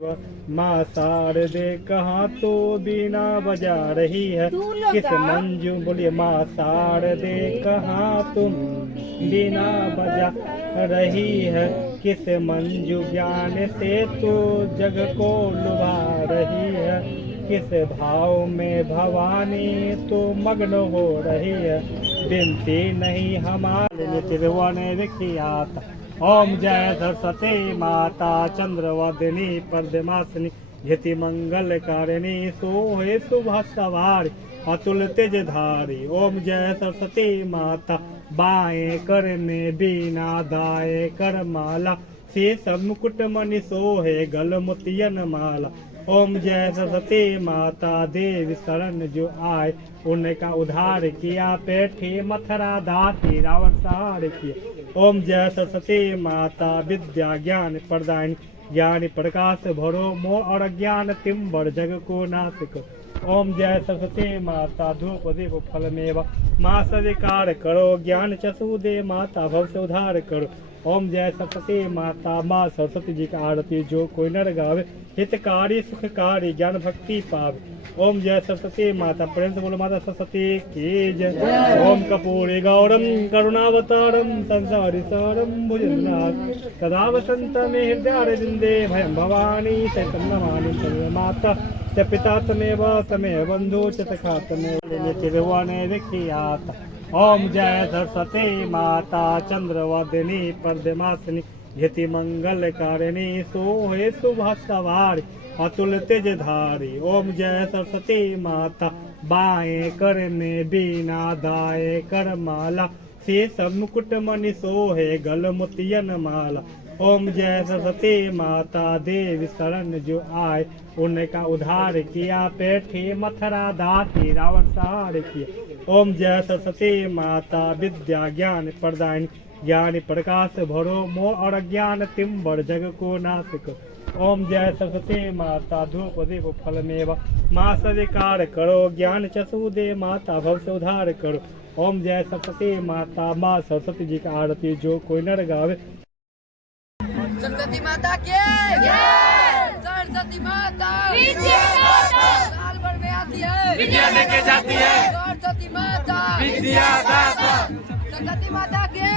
माँ शारदे कहाँ तो बीना बजा रही है किस मंजू बोलिए माँ शारदे कहाँ तुम बीना बजा रही है किस मंजू ज्ञान से तो जग को लुभा रही है किस भाव में भवानी तो मग्न हो रही है बिनती नहीं हमारे त्रिभुवन विख्यात। ओम जय सरस्वती माता चंद्रवदनी पद्मासनी यति मंगल कारिणी सोहे शुभ सवारी अतुल तेज धारी। ओम जय सरस्वती माता बाएं कर में बीना दाएं कर माला शेष मुकुट मणि सोहे गल मोतियन माला। ओम जय सरस्वती माता देवी शरण जो आए उनका उद्धार किया पेठी मथुरा दासी रावण सार किया। ओम जय सरस्वती माता विद्या ज्ञान प्रदायिनी ज्ञान प्रकाश भरो मोह और ज्ञान तिम्बर जग को नाश करो। ओम जय सरस्वती माता धूप दीप फल मेवा माँ स्वीकार करो ज्ञान चसु दे माता भव से उद्धार करो। ओम जय सरस्वती माता माँ सरस्वती जी का आरती जो कोई नर गावे हितकारी सुखकारी ज्ञान भक्ति पावे। ओम जय सरस्वती माता प्रेम से बोलो माता सरस्वती की जय। ओम कपूरी गौरम करुणावतारम संसारी सारम भुजनाथ सदा वसंत में हृदयारविंदे भयं भवानी चैतन्यमानी माता च पिता तमेव तमेव बंधु च सखा तमेव त्रिभुवन विख्यात। ओम जय सरस्वती माता चंद्रवदनी पद्मासनी यति मंगल कारिणी सोहे शुभ सवारी अतुल तेज धारी। ओम जय सरस्वती माता बाएं कर में बीना दाएं कर माला शेष मुकुट मणि सोहे गल मोतियन माला। ओम जय सरस्वती माता देवी शरण जो आए उनका उद्धार किया पेठी मथुरा दासी रावण सार किया। ओम जय सरस्वती माता विद्या ज्ञान प्रदायिनी ज्ञान प्रकाश भरो मोह और ज्ञान तिम्बर जग को नाश करो। ओम जय सरस्वती माता धूप दीप फल मेवा माँ स्वीकार करो ज्ञान चसु दे माता भव से उद्धार करो। ओम जय सरस्वती माता माँ सरस्वती जी का आरती जो कोई नर गावे सरस्वती माता के सरस्वती माता साल भर में आती है विद्या लेके जाती है सरस्वती माता विद्या दाता सरस्वती माता के